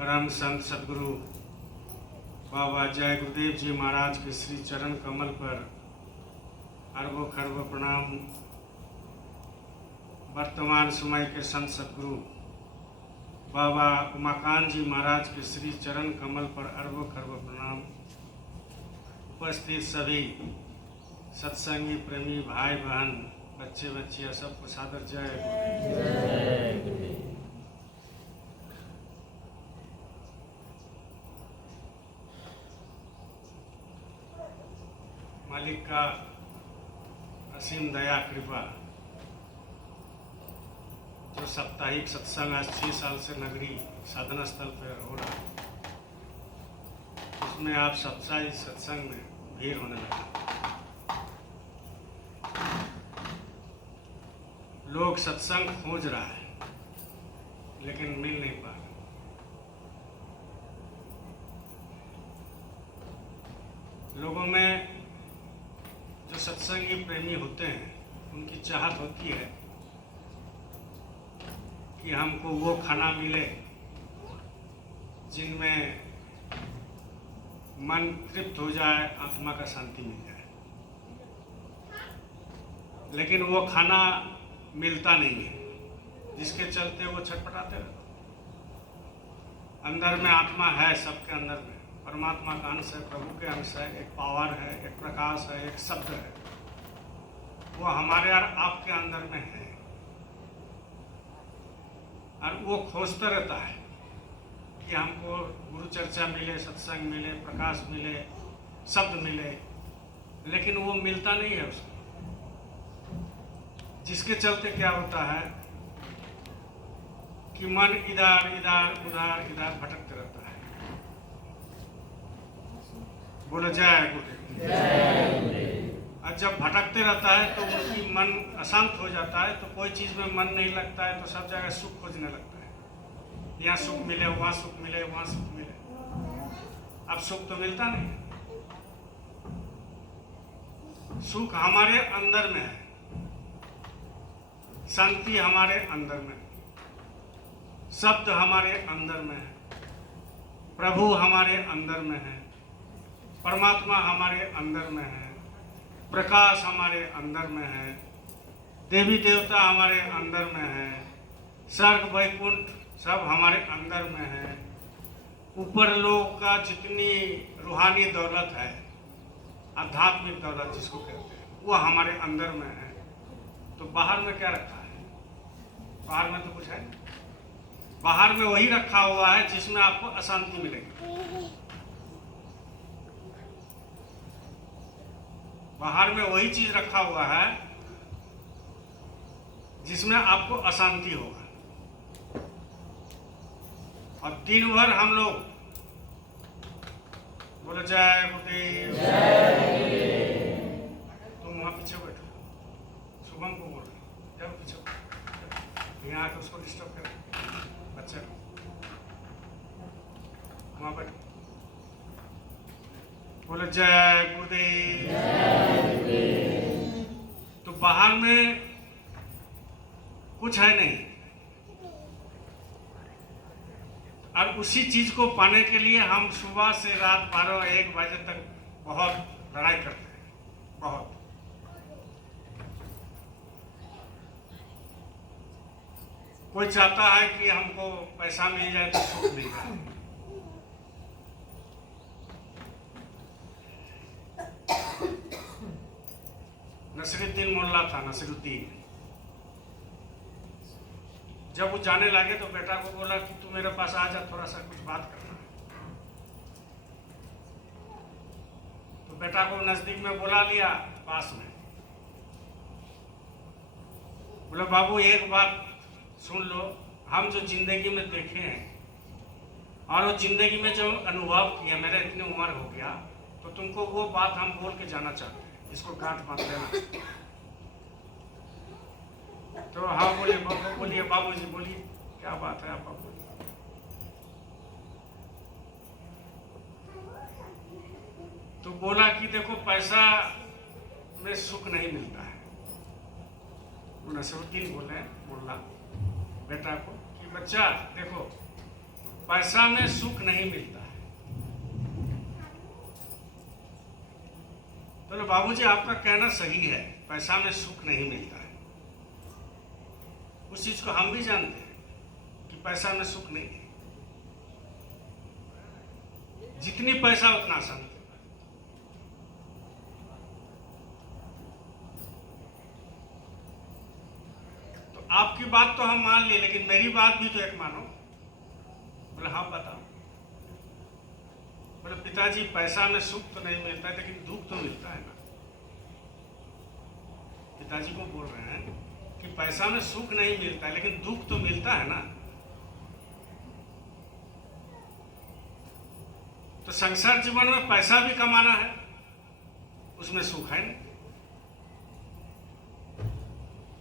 परम संत सदगुरु बाबा जय गुरुदेव जी महाराज के श्री चरण कमल पर अरबों खरबों प्रणाम। वर्तमान समय के संत सदगुरु बाबा उमाकांत जी महाराज के श्री चरण कमल पर अरबों खरबों प्रणाम। उपस्थित सभी सत्संगी प्रेमी भाई बहन बच्चे बच्चियाँ सबको सादर जय गुरुदेव। मालिक का असीम दया कृपा, जो साप्ताहिक सत्संग आज 6 साल से नगरी साधना स्थल पर हो रहा है, उसमें आप सबका इस सत्संग में भीड़ होने लगा। लोग सत्संग खोज रहा है लेकिन मिल नहीं पा रहा। लोगों में जो सत्संगी प्रेमी होते हैं उनकी चाहत होती है कि हमको वो खाना मिले जिनमें मन तृप्त हो जाए, आत्मा का शांति मिल जाए। लेकिन वो खाना मिलता नहीं है, जिसके चलते वो छटपटाते रहते। अंदर में आत्मा है, सबके अंदर में परमात्मा का अंश है, प्रभु के अंश है, एक पावर है, एक प्रकाश है, एक शब्द है, वो हमारे और आपके अंदर में है। और वो खोजता रहता है कि हमको गुरु चर्चा मिले, सत्संग मिले, प्रकाश मिले, शब्द मिले, लेकिन वो मिलता नहीं है उसको। जिसके चलते क्या होता है कि मन इधर इधर उधर इधर भटकते रहता है। बोलो जय गुरुदेव। और जब भटकते रहता है तो उनकी मन अशांत हो जाता है, तो कोई चीज़ में मन नहीं लगता है, तो सब जगह सुख खोजने लगता है। यहाँ सुख मिले, वहाँ सुख मिले, वहाँ सुख मिले। अब सुख तो मिलता नहीं। सुख हमारे अंदर में है, शांति हमारे अंदर में, शब्द हमारे अंदर में है, प्रभु हमारे अंदर में है, परमात्मा हमारे अंदर में है, प्रकाश हमारे अंदर में है, देवी देवता हमारे अंदर में है, स्वर्ग वैकुंठ सब हमारे अंदर में है। ऊपर लोग का जितनी रूहानी दौलत है, आध्यात्मिक दौलत जिसको कहते हैं, वो हमारे अंदर में है। तो बाहर में क्या रखा है? बाहर में तो कुछ है। बाहर में वही रखा हुआ है जिसमें आपको अशांति मिलेगी। बाहर में वही चीज रखा हुआ है जिसमें आपको अशांति होगा। और दिन भर हम लोग बोले जय गुरुदेव, तुम वहां पीछे बैठो, शुभम को बोल रहे जाओ पीछे, यहाँ आके उसको डिस्टर्ब कर बच्चे को, वहां बैठो, बोले जय गुरुदेव। तो बाहर में कुछ है नहीं, और उसी चीज को पाने के लिए हम सुबह से रात 12-1 बजे तक बहुत लड़ाई करते हैं। बहुत कोई चाहता है कि हमको पैसा मिल जाए तो सुख मिल जाए। नसीरुद्दीन मोल्ला था, नसीरुद्दीन। जब वो जाने लगे तो बेटा को बोला कि तू मेरे पास आ जा, थोड़ा सा कुछ बात करना है। तो बेटा को नजदीक में बुला लिया, पास में बोला बाबू एक बात सुन लो, हम जो जिंदगी में देखे हैं और वो जिंदगी में जो अनुभव किया, मेरा इतनी उम्र हो गया, तो तुमको वो बात हम बोल के जाना चाहते हैं, इसको गांठ बांध लेना। तो हाँ बोलिए बाबू जी बोलिए, क्या बात है आप बोलिए। तो बोला कि देखो पैसा में सुख नहीं मिलता है। नसीरुद्दीन बोला बेटा को कि बच्चा देखो पैसा में सुख नहीं मिलता है। तो बाबूजी आपका कहना सही है, पैसा में सुख नहीं मिलता है। उस चीज को हम भी जानते हैं कि पैसा में सुख नहीं है। जितनी पैसा उतना शांति। तो आपकी बात तो हम मान लिए, लेकिन मेरी बात भी तो एक मानो। बोले हाँ बताओ। बोले पिताजी पैसा में सुख तो नहीं मिलता है, लेकिन दुख तो मिलता है ना। पिताजी को बोल रहे हैं कि पैसा में सुख नहीं मिलता है, लेकिन दुख तो मिलता है ना। तो संसार जीवन में पैसा भी कमाना है, उसमें सुख है नहीं।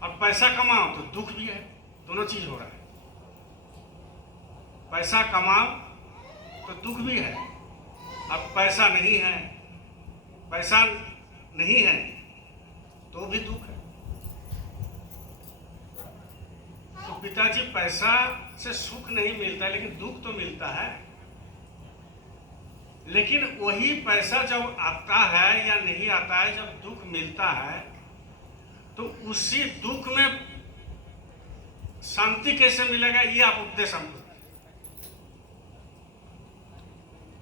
और पैसा कमाओ तो दुख भी है, दोनों चीज हो रहा है। पैसा कमाओ तो दुख भी है, अब पैसा नहीं है, पैसा नहीं है तो भी दुख है। तो पिताजी पैसा से सुख नहीं मिलता, लेकिन दुख तो मिलता है। लेकिन वही पैसा जब आता है या नहीं आता है, जब दुख मिलता है, तो उसी दुख में शांति कैसे मिलेगा, ये आप उपदेश हमको।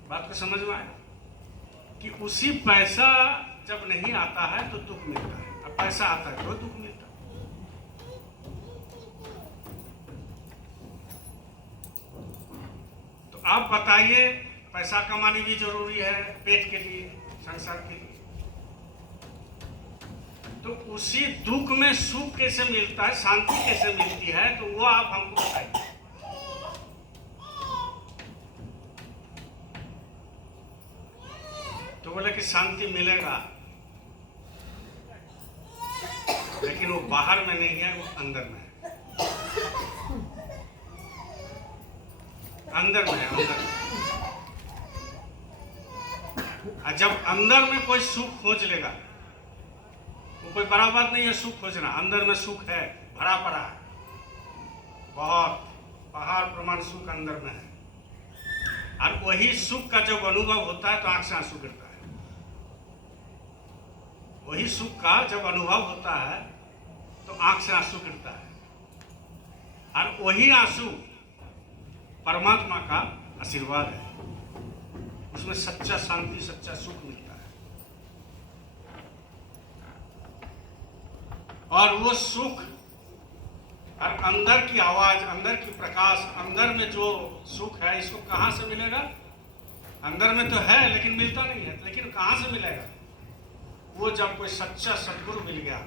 बात को समझ में आया कि उसी पैसा जब नहीं आता है तो दुख मिलता है, अब पैसा आता है तो दुख मिलता है। तो आप बताइए, पैसा कमानी भी जरूरी है पेट के लिए, संसार के लिए। तो उसी दुख में सुख कैसे मिलता है, शांति कैसे मिलती है, तो वो आप हमको बताइए। तो बोले कि शांति मिलेगा, लेकिन वो बाहर में नहीं है, वो अंदर में है। अंदर में है, अंदर में। और जब अंदर में कोई सुख खोज लेगा, वो कोई बड़ा बात नहीं है सुख खोजना। अंदर में सुख है, भरा पड़ा है, बहुत पहाड़ प्रमाण सुख अंदर में है। और वही सुख का जब अनुभव होता है तो आंख से आंसू गिरता है। वही सुख का जब अनुभव होता है तो आंख से आंसू गिरता है। और वही आंसू परमात्मा का आशीर्वाद है, उसमें सच्चा शांति, सच्चा सुख मिलता है। और वो सुख और अंदर की आवाज, अंदर की प्रकाश, अंदर में जो सुख है, इसको कहां से मिलेगा? अंदर में तो है लेकिन मिलता नहीं है, लेकिन कहां से मिलेगा? वो जब कोई सच्चा सदगुरु मिल गया,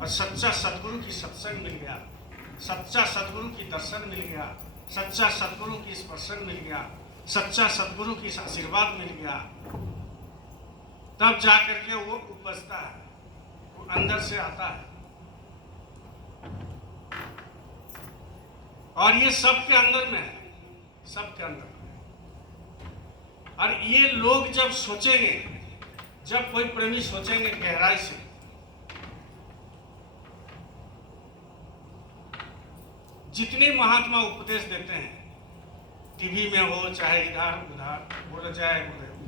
और सच्चा सदगुरु की सत्संग मिल गया, सच्चा सदगुरु की दर्शन मिल गया, सच्चा सदगुरु की स्पर्शन मिल गया, सच्चा सदगुरु की आशीर्वाद मिल गया, तब जाकर के वो उपजता है, वो अंदर से आता है। और ये सबके अंदर में है, सबके अंदर में। और ये लोग जब सोचेंगे, जब कोई प्रेमी सोचेंगे गहराई से, जितने महात्मा उपदेश देते हैं, टीवी में हो चाहे इधर उधर, बोलो जय गुरुदेव,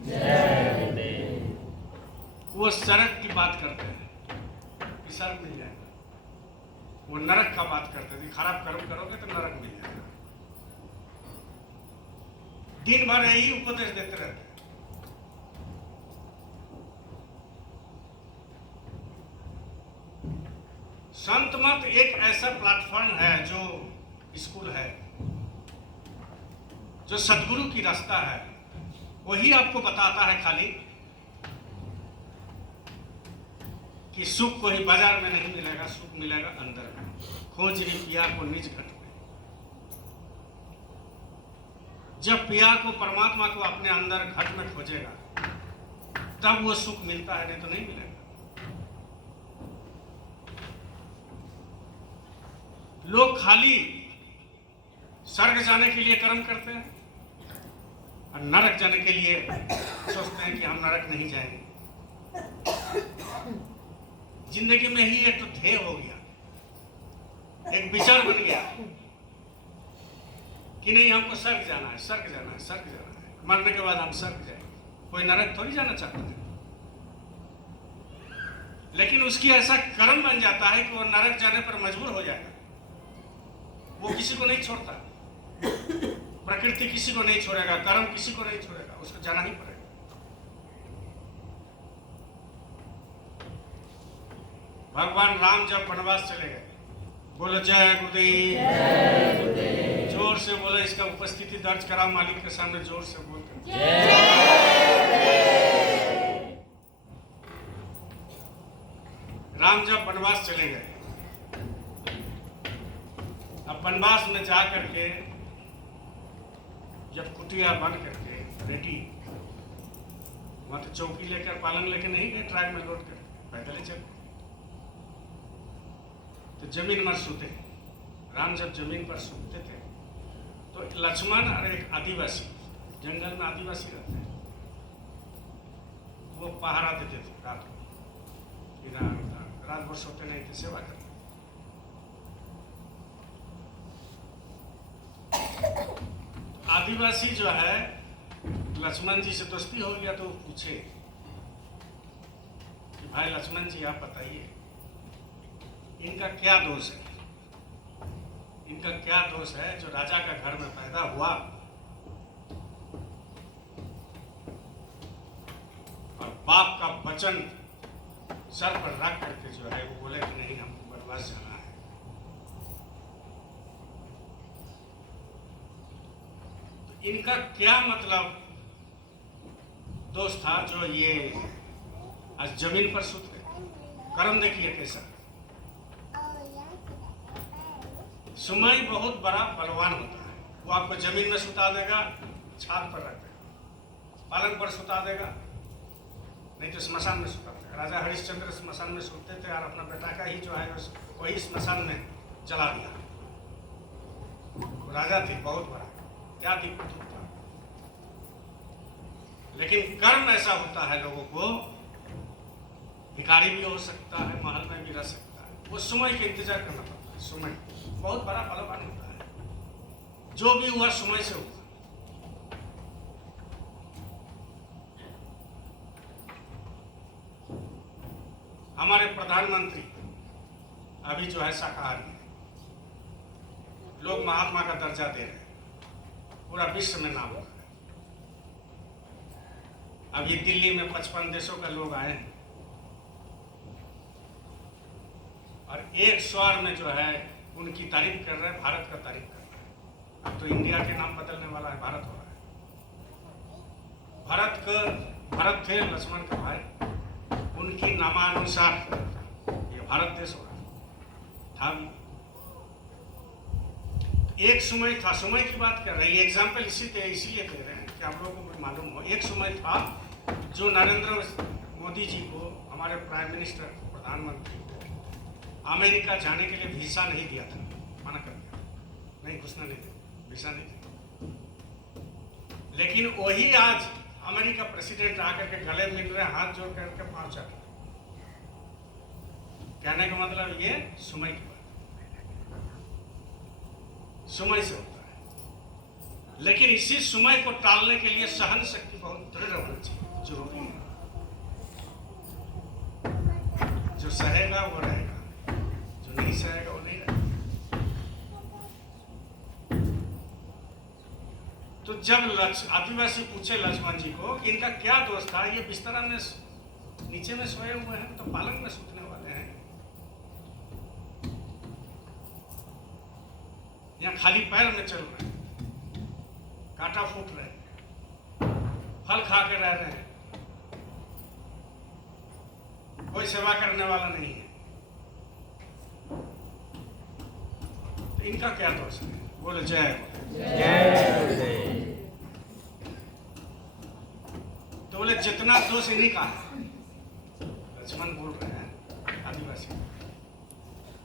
वो सड़क की बात करते हैं कि सड़क मिल जाएगा। वो नरक का बात करते हैं, खराब कर्म करोगे तो नरक मिल जाएगा। दिन भर यही उपदेश देते रहते हैं। संत मत एक ऐसा प्लेटफॉर्म है, जो स्कूल है, जो सदगुरु की रास्ता है, वही आपको बताता है खाली कि सुख कोई बाजार में नहीं मिलेगा, सुख मिलेगा अंदर में। खोज री पिया को निज घट में। जब पिया को, परमात्मा को अपने अंदर घट में खोजेगा, तब वो सुख मिलता है, नहीं तो नहीं मिलेगा। लोग खाली स्वर्ग जाने के लिए कर्म करते हैं और नरक जाने के लिए सोचते हैं कि हम नरक नहीं जाएंगे। जिंदगी में ही एक तो ध्येय हो गया, एक विचार बन गया कि नहीं हमको स्वर्ग जाना है, स्वर्ग जाना है, स्वर्ग जाना है, मरने के बाद हम स्वर्ग जाएंगे। कोई नरक थोड़ी जाना चाहता है। लेकिन उसकी ऐसा कर्म बन जाता है कि वो नरक जाने पर मजबूर हो जाएगा। वो किसी को नहीं छोड़ता, प्रकृति किसी को नहीं छोड़ेगा, कर्म किसी को नहीं छोड़ेगा, उसको जाना ही पड़ेगा। भगवान राम जब वनवास चले गए, बोलो जय गुरुदेव, जोर से बोलो, इसका उपस्थिति दर्ज करा मालिक के सामने, जोर से बोलते। राम जब वनवास चले गए, अब वनवास में जा करके जब कुटिया बन करके रेडी, वहां तो चौकी लेकर पालन लेकर नहीं गए, ट्रैक में लौट कर पैदल ही चले। तो जमीन पर सोते, राम जब जमीन पर सोते थे तो लक्ष्मण और एक आदिवासी, जंगल में आदिवासी रहते हैं, वो पहरा देते थे रात को, इधर उधर, रात भर सोते नहीं थे, सेवा करते। आदिवासी जो है लक्ष्मण जी से दोस्ती हो गया तो पूछे कि भाई लक्ष्मण जी आप बताइए इनका क्या दोष है, इनका क्या दोष है जो राजा का घर में पैदा हुआ और बाप का वचन सर पर रख करके जो है वो बोले कि नहीं हमको वनवास जाना है। तो इनका क्या मतलब दोष था जो ये आज जमीन पर सुत गए। कर्म देखिए कैसा। समय बहुत बड़ा बलवान होता है, वो आपको जमीन में सुता देगा, छात पर रख देगा, पालन पर सुता देगा, नहीं तो स्मशान में सुता देगा। राजा हरिश्चंद्र स्मशान में सोते थे और अपना बेटा का ही जो है वही स्मशान में जला दिया। राजा थे बहुत बड़ा, क्या दिक्कत होता। लेकिन कर्म ऐसा होता है, लोगों को भिखारी भी हो सकता है, महल में भी रह सकता है, वो समय का इंतजार करना पड़ता है। समय बहुत बड़ा बलवान होता है, जो भी हुआ समय से हुआ। हमारे प्रधानमंत्री अभी जो है शाकाहारी है, लोग महात्मा का दर्जा दे रहे हैं, पूरा विश्व में नाम हो रहा है। अभी दिल्ली में 55 देशों का लोग आए हैं और एक स्वर में जो है उनकी तारीफ कर रहे हैं, भारत का तारीफ कर रहे हैं। अब तो इंडिया के नाम बदलने वाला है, भारत हो रहा है। भारत थे लक्ष्मण का भाई, उनकी नामानुसार ये भारत देश हो रहा था। एक समय था, समय की बात कर रहे हैं, एग्जाम्पल इसीलिए दे रहे हैं कि आप लोगों को मालूम हो। एक समय था जो नरेंद्र मोदी जी को, हमारे प्राइम मिनिस्टर, प्रधानमंत्री को अमेरिका जाने के लिए वीसा नहीं दिया था, मना कर दिया, नहीं घुसना नहीं दिया, वीसा नहीं दिया। लेकिन वही आज अमेरिका प्रेसिडेंट आकर के गले मिल रहे, हाथ जोड़ करके पहुंचा। कहने का मतलब ये समय की बात, समय से होता है। लेकिन इसी समय को टालने के लिए सहन शक्ति बहुत दृढ़ होना चाहिए, जरूरी है। जो सहेगा वो रहेगा, जो नहीं सहेगा वो नहीं रहेगा। तो जब आदिवासी पूछे लक्ष्मण जी को कि इनका क्या दोष था, ये बिस्तरा में नीचे में सोए हुए हैं, तो पालक में सूतने वाले हैं, यहाँ खाली पैर में चल रहे हैं, कांटा फूट रहे हैं, फल खा के रह रहे हैं, कोई सेवा करने वाला नहीं है, तो इनका क्या दोष है? बोले जय जय। तो बोले जितना दोष इन्हीं का है। लक्ष्मण बोल रहे हैं आदिवासी,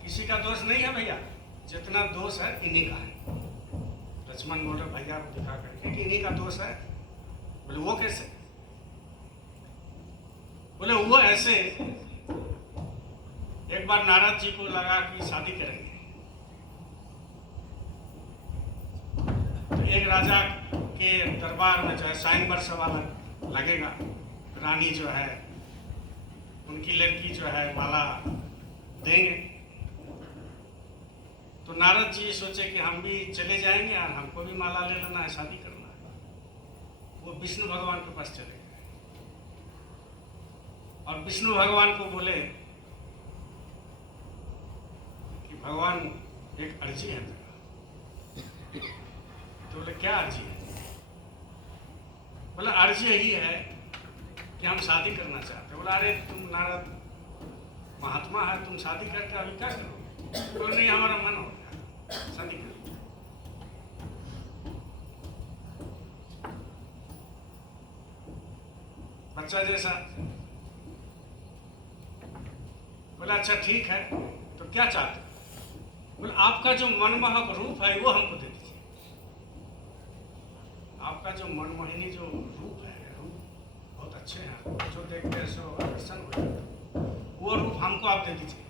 किसी का दोष नहीं है भैया, जितना दोष है इन्हीं का है। लक्ष्मण बोल रहे भैया को दिखा करके कि इन्हीं का दोष है। बोले वो कैसे? बोले वो ऐसे, एक बार नारद जी को लगा कि शादी करेंगे, एक राजा के दरबार में जो है स्वयंवर सभा लगेगा, रानी जो है उनकी लड़की जो है माला देंगे। तो नारद जी सोचे कि हम भी चले जाएंगे और हमको भी माला ले लेना है, शादी करना है। वो विष्णु भगवान के पास चले गए और विष्णु भगवान को बोले कि भगवान एक अर्जी है तेरा। तो बोले क्या अर्जी है? बोला अर्जी यही है कि हम शादी करना चाहते हैं। बोला अरे तुम नारद महात्मा है, तुम शादी करके अभी क्या करोगे? बोले नहीं हमारा मन हो गया, शादी करो। बच्चा जैसा। बोला अच्छा ठीक है, तो क्या चाहते? बोले आपका जो मनमोहक रूप है वो हमको दे दीजिए। आपका जो मनमोहिनी जो रूप है, रूप बहुत अच्छे हैं, जो देखते हैं सो आकर्षण हो जाता, वो रूप हमको आप दे दीजिए।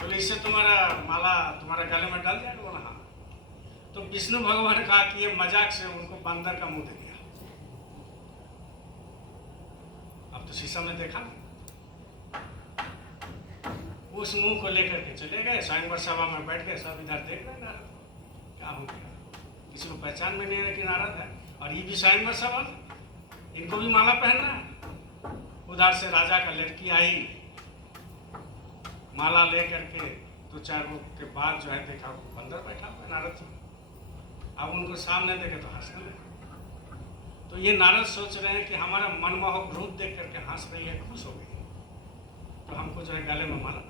बोले इससे तुम्हारा माला तुम्हारा गले में डाल जाएगा? बोला हाँ। तो विष्णु भगवान ने कहा कि ये मजाक से उनको बंदर का मुंह दे दिया। अब तो शीशा में देखा, उस मुंह को लेकर के चले गए, स्वयंवर सभा में बैठ गए, सब इधर देख रहे नारद क्या हो गया, किसी को पहचान में नहीं है कि नारद है, और ये भी स्वयंवर सभा, इनको भी माला पहनना है। उधर से राजा का लड़की आई, माला ले करके दो चार रोज के बाद जो है देखा बंदर बैठा हुआ नारद जी। अब उनको सामने देखे तो हंसने लगे। तो ये नारद सोच रहे हैं कि हमारा मनमोहक रूप देख करके हंस रही है, खुश हो गई, तो हमको जो है गले में माला।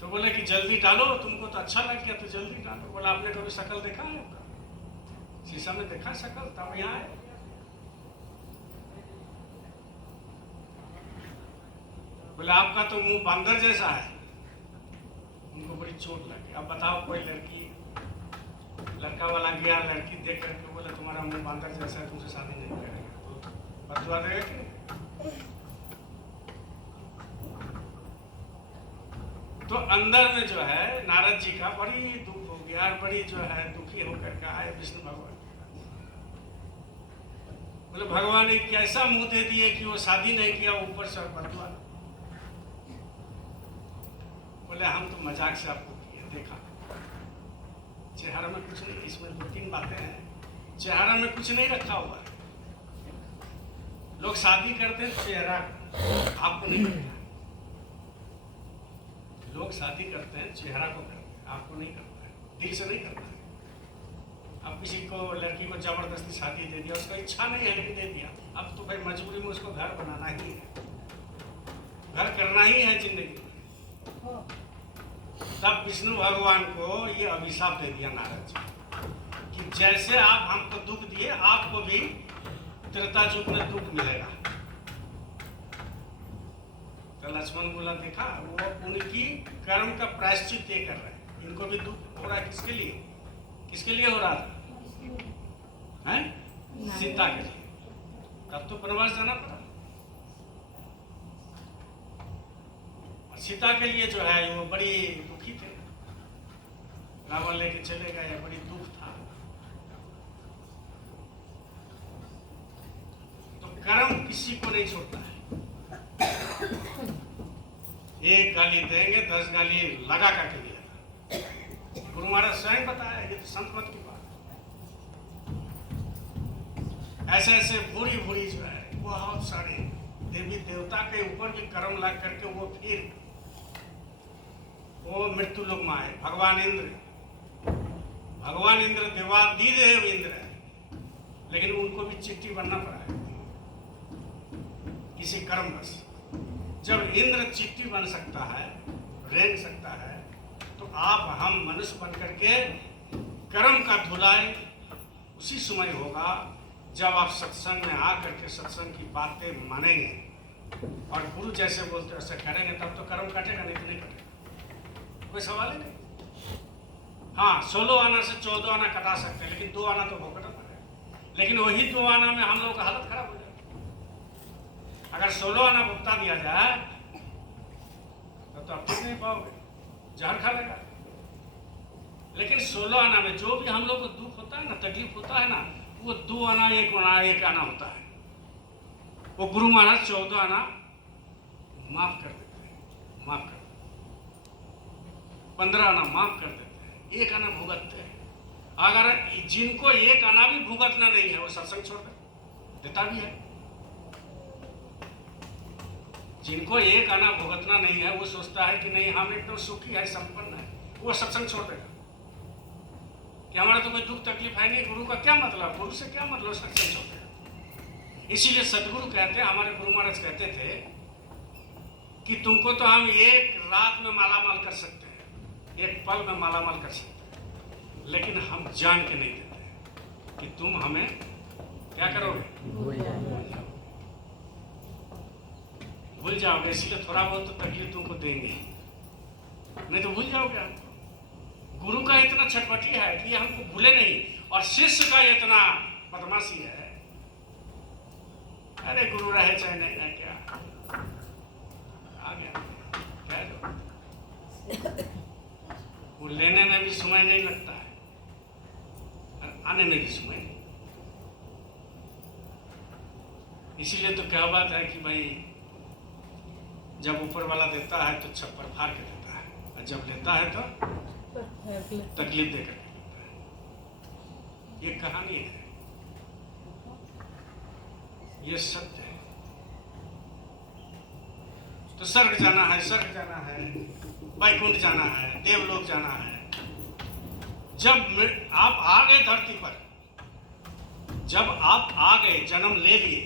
तो बोले कि जल्दी डालो, तुमको तो अच्छा लग गया तो जल्दी डालो। बोला आपने कभी शक्ल देखा है? शीशा में देखा शक्ल, तब यहाँ है। बोले आपका तो मुंह बंदर जैसा है। उनको बड़ी चोट लगी। अब बताओ कोई लड़की, लड़का वाला गया, लड़की देख करके बोले तुम्हारा मुंह बंदर जैसा है, तुमसे शादी नहीं करेगा, तो बदुआ देगा कि नहीं? तो अंदर में जो है नारद जी का बड़ी दुख हो गया, और बड़ी जो है दुखी होकर के आए विष्णु भगवान। बोले भगवान ने कैसा मुंह दे दिए कि वो शादी नहीं किया, ऊपर से बदुआ। बोले हम तो मजाक से आपको किए, देखा चेहरा में कुछ नहीं, इसमें दो तीन बातें हैं, चेहरा में कुछ नहीं रखा हुआ है। लोग शादी करते हैं चेहरा, आपको नहीं करता है। लोग शादी करते हैं चेहरा को करते हैं, आपको नहीं करता है, दिल से नहीं करता है। अब किसी को लड़की को जबरदस्ती शादी दे दिया, उसका इच्छा नहीं है लेकिन दे दिया, अब तो भाई मजबूरी में उसको घर बनाना ही है, घर करना ही है जिंदगी में। तब विष्णु भगवान को ये अभिशाप दे दिया नारद जी कि जैसे आप हमको दुख दिए, आपको भी त्रेता युग में दुख मिलेगा। तो लक्ष्मण बोला देखा, वो उनकी कर्म का प्रायश्चित ये कर रहे हैं, इनको भी दुख हो रहा है। किसके लिए? किसके लिए हो रहा था? हैं? सीता के लिए। तब तो वनवास जाना पड़ा। सीता के लिए जो है वो बड़ी दुखी थे, रावण लेके चले गए, बड़ी दुख था। तो कर्म किसी को नहीं छोड़ता है। एक गाली देंगे 10 गाली लगा करके दिया। गुरु महाराज स्वयं बताया, ये तो संत मत की बात। ऐसे ऐसे बुरी बुरी जो है बहुत सारे देवी देवता के ऊपर भी कर्म लग करके वो फिर वो मृत्यु लोक में आए। भगवान इंद्र देवादिदेव इंद्र है, लेकिन उनको भी चिट्ठी बनना पड़ा है किसी कर्मवश। जब इंद्र चिट्ठी बन सकता है, रेंग सकता है, तो आप हम मनुष्य बन करके कर्म का धुलाई उसी समय होगा जब आप सत्संग में आकर के सत्संग की बातें मानेंगे और गुरु जैसे बोलते वैसे करेंगे, तब तो कर्म कटेगा, नहीं तो नहीं कटेगा। कोई सवाल ही नहीं। हाँ, 16 आना से 14 आना कटा सकते हैं, लेकिन 2 आना तो भुगतना पड़ेगा। लेकिन वही 2 आना में हम लोग का हालत खराब हो जाएगी। अगर 16 आना भुगता दिया जाए तो आप ठीक नहीं पाओगे, जहर खा लेगा। लेकिन 16 आना में जो भी हम लोग को दुख होता है ना, तकलीफ होता है ना, वो 2 आना 1 आना होता है। वो गुरु महाराज 14 आना माफ कर देते हैं, माफ कर देते हैं। 15 आना माफ कर देते हैं, 1 आना भुगतते हैं। अगर जिनको 1 आना भी भुगतना नहीं है, वो सत्संग छोड़ देता भी है। जिनको 1 आना भुगतना नहीं है, वो सोचता है कि नहीं हम एकदम सुखी है, संपन्न है, वो सत्संग छोड़ देगा कि हमारा तो कोई दुख तकलीफ है नहीं, गुरु का क्या मतलब, गुरु से क्या मतलब, सत्संग छोड़ देगा। इसीलिए सदगुरु कहते हैं, हमारे गुरु महाराज कहते थे कि तुमको तो हम 1 रात में मालामाल कर सकते हैं, 1 पल में मालामाल कर सकते हैं, लेकिन हम जान के नहीं देते कि तुम हमें क्या करोगे, भूल जाओगे। इसलिए थोड़ा बहुत तो तकलीफ तुमको देंगे, नहीं तो भूल जाओगे आप। गुरु का इतना छटपटी है कि ये हमको भूले नहीं, और शिष्य का इतना बदमाशी है, अरे गुरु रहे चाहे नहीं रहे, क्या आ गया क्या जो वो लेने में भी समय नहीं लगता है और आने में भी समय नहीं। इसीलिए तो क्या बात है कि भाई जब ऊपर वाला देता है तो छप्पर फाड़ के देता है, और जब लेता है तो तकलीफ देकर के देता है। ये कहानी है, ये सत्य है। तो स्वर्ग जाना है, स्वर्ग जाना है, वैकुंठ जाना है, देवलोक जाना है। जब आप आ गए धरती पर, जब आप आ गए, जन्म ले लिए,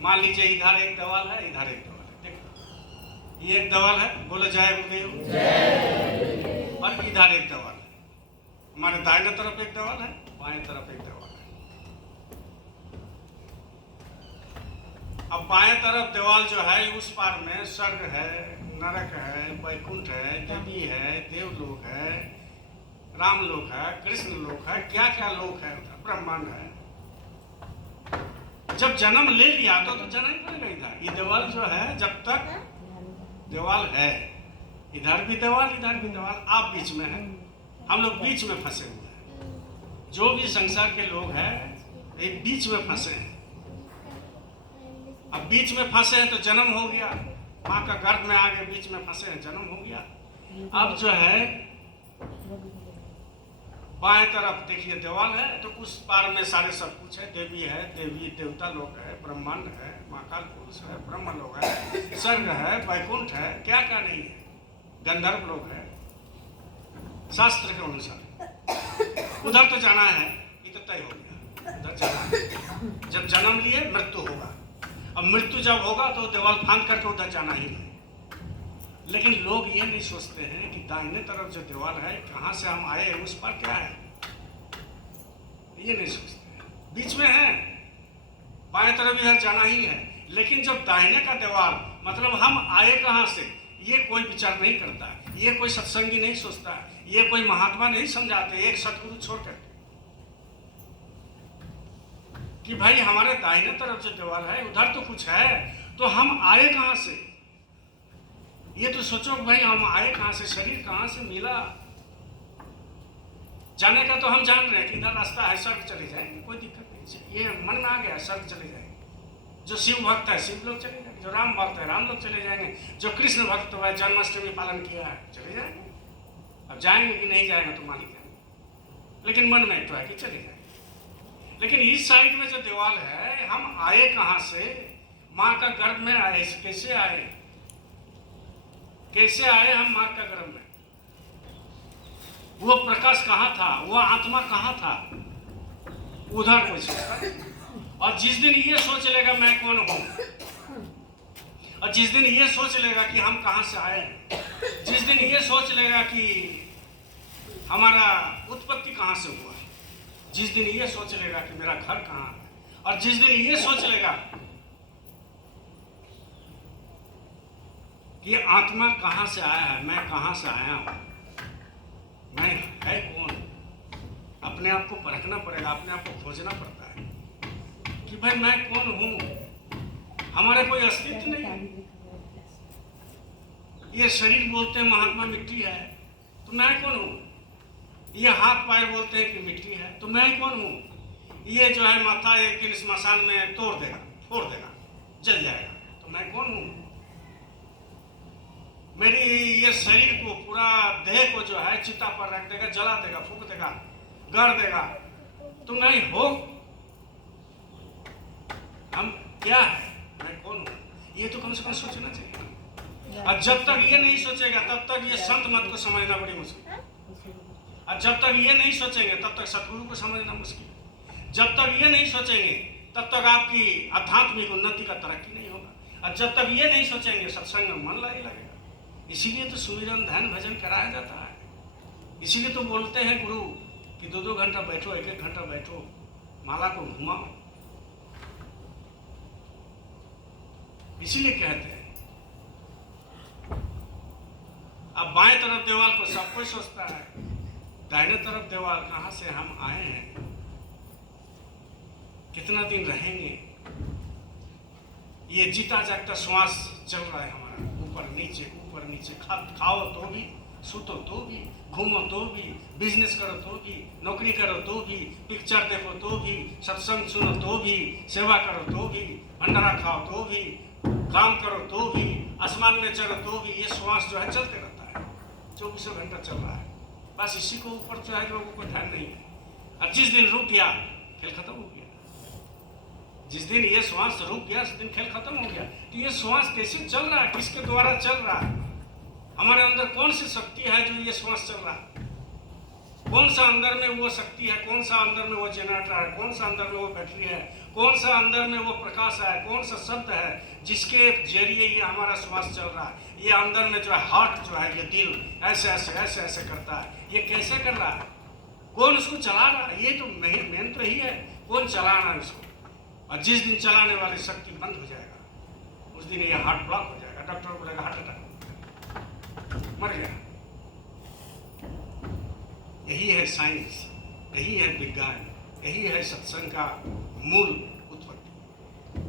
मान लीजिए इधर एक दवाल है, इधर एक दवाल है, देखो ये एक दवाल है, बोलो जय गुरुदेव, और इधर एक दवाल है। हमारे दाहिने तरफ एक दवाल है, बाएं तरफ एक दवाल है। अब बाएं तरफ दीवाल जो है, उस पार में स्वर्ग है, नरक है, वैकुंठ है, देवी है, देवलोक है, रामलोक है, कृष्ण लोक है, क्या क्या लोक है, ब्रह्मांड है। जब जन्म ले लिया तो जाना ही पड़ेगा इधर। ये दीवाल जो है, जब तक दीवाल है, इधर भी दीवाल, इधर भी दीवाल, आप बीच में हैं, हम लोग बीच में फंसे हुए हैं। जो भी संसार के लोग हैं, ये बीच में फंसे हैं। अब बीच में फंसे हैं तो जन्म हो गया, माँ का गर्भ में आगे बीच में फंसे हैं, जन्म हो गया। अब जो है बाएं तरफ देखिए दीवाल है, तो उस पार में सारे सब कुछ है, देवी है, देवी देवता लोग है, ब्रह्मांड है, महाकाल पुरुष है, ब्रह्म लोग है, स्वर्ग है, वैकुंठ है, क्या क्या नहीं है, गंधर्व लोग है। शास्त्र के अनुसार उधर तो जाना है, ये तो तय हो गया, उधर जाना है। जब जन्म लिए मृत्यु होगा, अब मृत्यु जब होगा तो दीवाल फांद करके उधर जाना ही है। लेकिन लोग ये नहीं सोचते हैं कि दाहिने तरफ जो दीवाल है, कहाँ से हम आए, उस पर क्या है, ये नहीं सोचते। बीच में है, बाएं तरफ इधर जाना ही है। लेकिन जब दाहिने का दीवाल, मतलब हम आए कहाँ से, ये कोई विचार नहीं करता है, ये कोई सत्संगी नहीं सोचता है, ये कोई महात्मा नहीं समझाते, एक सतगुरु छोड़कर कि भाई हमारे दाहिने तरफ जो दीवाल है, उधर तो कुछ है, तो हम आए कहाँ से, ये तो सोचो भाई हम आए कहाँ से, शरीर कहाँ से मिला। जाने का तो हम जान रहे हैं कि इधर रास्ता है, स्वर्ग चले जाएंगे, कोई दिक्कत नहीं, ये मन में आ गया, स्वर्ग चले जाएंगे। जो शिव भक्त है शिव लोग चले जाएंगे, जो राम भक्त है राम लोग चले जाएंगे, जो कृष्ण भक्त है जन्माष्टमी पालन किया है चले जाएंगे। अब जाएंगे कि नहीं जाएंगे तो मालिक जाएंगे, लेकिन मन में तो है कि चले जाएंगे। लेकिन इस साइड में जो दीवाल है, हम आए कहाँ से, माँ का गर्भ में आए, कैसे आए, कैसे आए हम माँ का गर्भ में, वो प्रकाश कहाँ था, वो आत्मा कहाँ था, उधर कोई सोचता। और जिस दिन ये सोच लेगा मैं कौन हूँ, और जिस दिन ये सोच लेगा कि हम कहाँ से आए, जिस दिन ये सोच लेगा कि हमारा उत्पत्ति कहाँ से हुआ, जिस दिन ये सोच लेगा कि मेरा घर कहाँ है, और जिस दिन ये सोच लेगा कि आत्मा कहाँ से आया है, मैं कहाँ से आया हूँ, मैं है कौन, अपने आप को परखना पड़ेगा, अपने आप को खोजना पड़ता है कि भाई मैं कौन हूँ। हमारे कोई अस्तित्व नहीं है, ये शरीर बोलते हैं महात्मा मिट्टी है, तो मैं कौन हूँ? ये हाथ पैर बोलते हैं कि मिट्टी है, तो मैं कौन हूँ? ये जो है माथा एक दिन स्मशान में तोड़ देगा, फोड़ देगा, जल जाएगा, तो मैं कौन हूँ? मेरी ये शरीर को, पूरा देह को जो है चिता पर रख देगा, जला देगा, फूंक देगा, गड़ देगा, तो मैं हो? हम क्या है? मैं कौन हूँ? ये तो कम से कम सोचना चाहिए। और जब तक ये नहीं सोचेगा तब तक ये संत मत को समझना बड़ी मुश्किल है। और जब तक ये नहीं सोचेंगे तब तक सतगुरु को समझना मुश्किल। जब तक ये नहीं सोचेंगे तब तक आपकी आध्यात्मिक उन्नति का तरक्की नहीं होगा। और जब तक ये नहीं सोचेंगे सत्संग में मन नहीं लगेगा। इसीलिए तो सुमिरन ध्यान भजन कराया जाता है। इसीलिए तो बोलते हैं गुरु कि 2-2 घंटा बैठो, 1-1 घंटा बैठो, माला को घुमाओ। इसीलिए कहते हैं। अब बाएं तरफ दीवार को सब कोई सोचता है, दाहिने तरफ दीवार कहाँ से हम आए हैं, कितना दिन रहेंगे। ये जीता जागता श्वास चल रहा है हमारा, ऊपर नीचे, खाओ तो भी, सुतो तो भी, घूमो तो भी, बिजनेस करो तो भी, नौकरी करो तो भी, पिक्चर देखो तो भी, सत्संग सुनो तो भी, सेवा करो तो भी, भंडारा खाओ तो भी, काम करो तो भी, आसमान में चढ़ो तो भी, ये श्वास जो है चलते रहता है, 24 घंटा चल रहा है। बस इसी को ऊपर जो है लोगों को ध्यान नहीं है। और जिस दिन रुक गया खेल खत्म हो गया। जिस दिन ये श्वास रुक गया उस दिन खेल खत्म हो गया। तो ये श्वास कैसे चल रहा है, किसके द्वारा चल रहा है? हमारे अंदर कौन सी शक्ति है जो ये श्वास चल रहा है? कौन सा अंदर में वो शक्ति है, कौन सा अंदर में वो जनरेटर है, कौन सा अंदर में वो बैटरी है, कौन सा अंदर में वो प्रकाश है, कौन सा शब्द है जिसके जरिए ये हमारा श्वास चल रहा है? ये अंदर में जो है हार्ट जो है, ये दिल ऐसे ऐसे ऐसे ऐसे करता है। ये कैसे कर रहा है? कौन उसको चला रहा है? ये तो मेन तो यही है, कौन चला रहा है उसको? और जिस दिन चलाने वाली शक्ति बंद हो जाएगा उस दिन ये हार्ट ब्लॉक हो जाएगा। डॉक्टर बोलेगा हार्ट अटैक, मर गया। यही है साइंस, यही है विज्ञान, यही है सत्संग का मूल उत्पत्ति।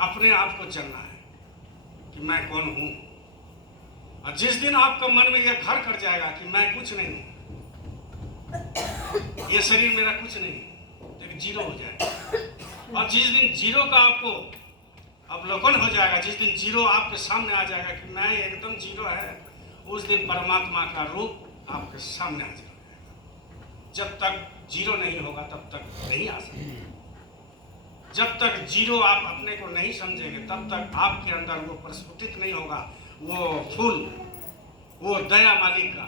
अपने आप को जानना है कि मैं कौन हूं। और जिस दिन आपका मन में यह घर कर जाएगा कि मैं कुछ नहीं हूं, ये शरीर मेरा कुछ नहीं, तो एक जीरो हो जाएगा। और जिस दिन जीरो का आपको अवलोकन हो जाएगा, जिस दिन जीरो आपके सामने आ जाएगा कि मैं एकदम जीरो है, उस दिन परमात्मा का रूप आपके सामने आ जाएगा। जब तक जीरो नहीं होगा तब तक नहीं आ सकता। जब तक जीरो आप अपने को नहीं समझेंगे तब तक आपके अंदर वो प्रस्फुटित नहीं होगा, वो फूल, वो दया मालिक का।